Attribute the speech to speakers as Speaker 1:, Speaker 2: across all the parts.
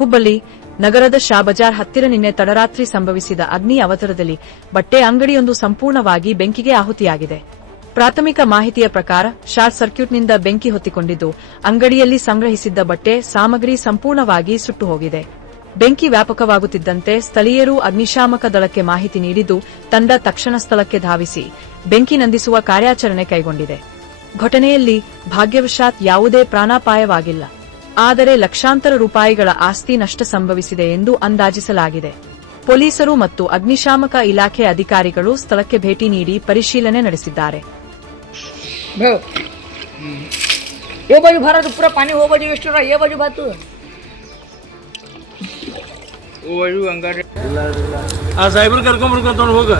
Speaker 1: ಹುಬ್ಬಳ್ಳಿ ನಗರದ ಶಾ ಬಜಾರ್ ಹತ್ತಿರ ನಿನ್ನೆ ತಡರಾತ್ರಿ ಸಂಭವಿಸಿದ ಅಗ್ನಿ ಅವತರದಲ್ಲಿ ಬಟ್ಟೆ ಅಂಗಡಿಯೊಂದು ಸಂಪೂರ್ಣವಾಗಿ ಬೆಂಕಿಗೆ ಆಹುತಿಯಾಗಿದೆ. ಪ್ರಾಥಮಿಕ ಮಾಹಿತಿಯ ಪ್ರಕಾರ ಶಾರ್ಟ್ ಸರ್ಕ್ಯೂಟ್ನಿಂದ ಬೆಂಕಿ ಹೊತ್ತಿಕೊಂಡಿದ್ದು, ಅಂಗಡಿಯಲ್ಲಿ ಸಂಗ್ರಹಿಸಿದ್ದ ಬಟ್ಟೆ ಸಾಮಗ್ರಿ ಸಂಪೂರ್ಣವಾಗಿ ಸುಟ್ಟು ಹೋಗಿದೆ. ಬೆಂಕಿ ವ್ಯಾಪಕವಾಗುತ್ತಿದ್ದಂತೆ ಸ್ಥಳೀಯರು ಅಗ್ನಿಶಾಮಕ ದಳಕ್ಕೆ ಮಾಹಿತಿ ನೀಡಿದ್ದು, ತಂಡ ತಕ್ಷಣ ಸ್ಥಳಕ್ಕೆ ಧಾವಿಸಿ ಬೆಂಕಿ ನಂದಿಸುವ ಕಾರ್ಯಾಚರಣೆ ಕೈಗೊಂಡಿದೆ. ಘಟನೆಯಲ್ಲಿ ಭಾಗ್ಯವಶಾತ್ ಯಾವುದೇ ಪ್ರಾಣಾಪಾಯವಾಗಿಲ್ಲ. ಆದರೆ ಲಕ್ಷಾಂತರ ರೂಪಾಯಿಗಳ ಆಸ್ತಿ ನಷ್ಟ ಸಂಭವಿಸಿದೆ ಎಂದು ಅಂದಾಜಿಸಲಾಗಿದೆ. ಪೊಲೀಸರು ಮತ್ತು ಅಗ್ನಿಶಾಮಕ ಇಲಾಖೆ ಅಧಿಕಾರಿಗಳು ಸ್ಥಳಕ್ಕೆ ಭೇಟಿ ನೀಡಿ ಪರಿಶೀಲನೆ ನಡೆಸಿದ್ದಾರೆ.
Speaker 2: ಹೋಗ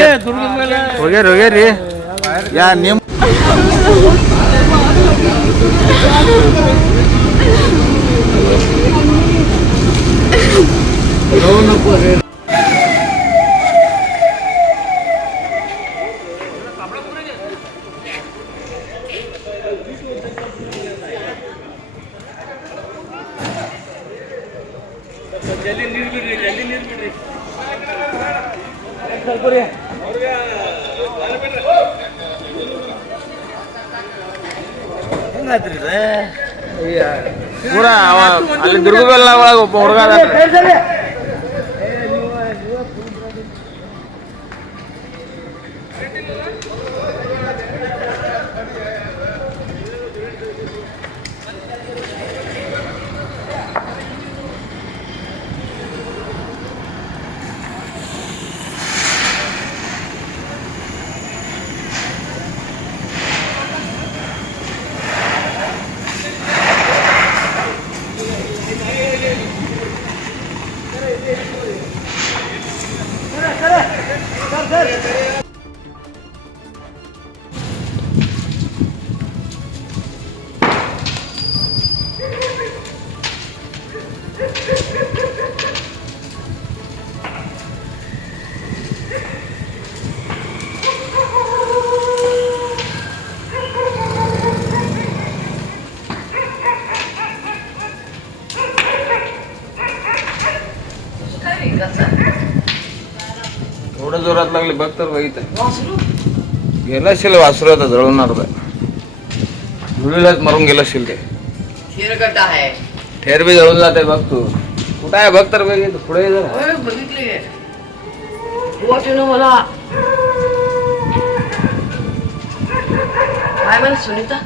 Speaker 2: ಏ ಸಾಹೇಬ್ರು ಬಂದಿಲ್ಲ ಹೋಗಿ. ಹೋಪ
Speaker 3: ಸರ್
Speaker 2: ನೀರು ಬಿಡ್ರಿ ಇಲ್ಲೇ ನೀರು ಮೇಲೆ
Speaker 3: ನಿಮ್ ಪೂರ ಅಲ್ಲಿ ದುರ್ಗಬೆಲ್ಲ ಒಳಗೆ ಒಬ್ಬ ಹುಡುಗ ください。थोडं जोरात लागले बघ तर बघितलं गेला असेल वासरू आता जळवणार बघ धुळीलाच मारून गेला असेल ते. ठेर बी जळून जाते बघ तू. कुठं आहे बघ तर बघ पुढे
Speaker 4: बघितले मला. काय म्हण सुनीता?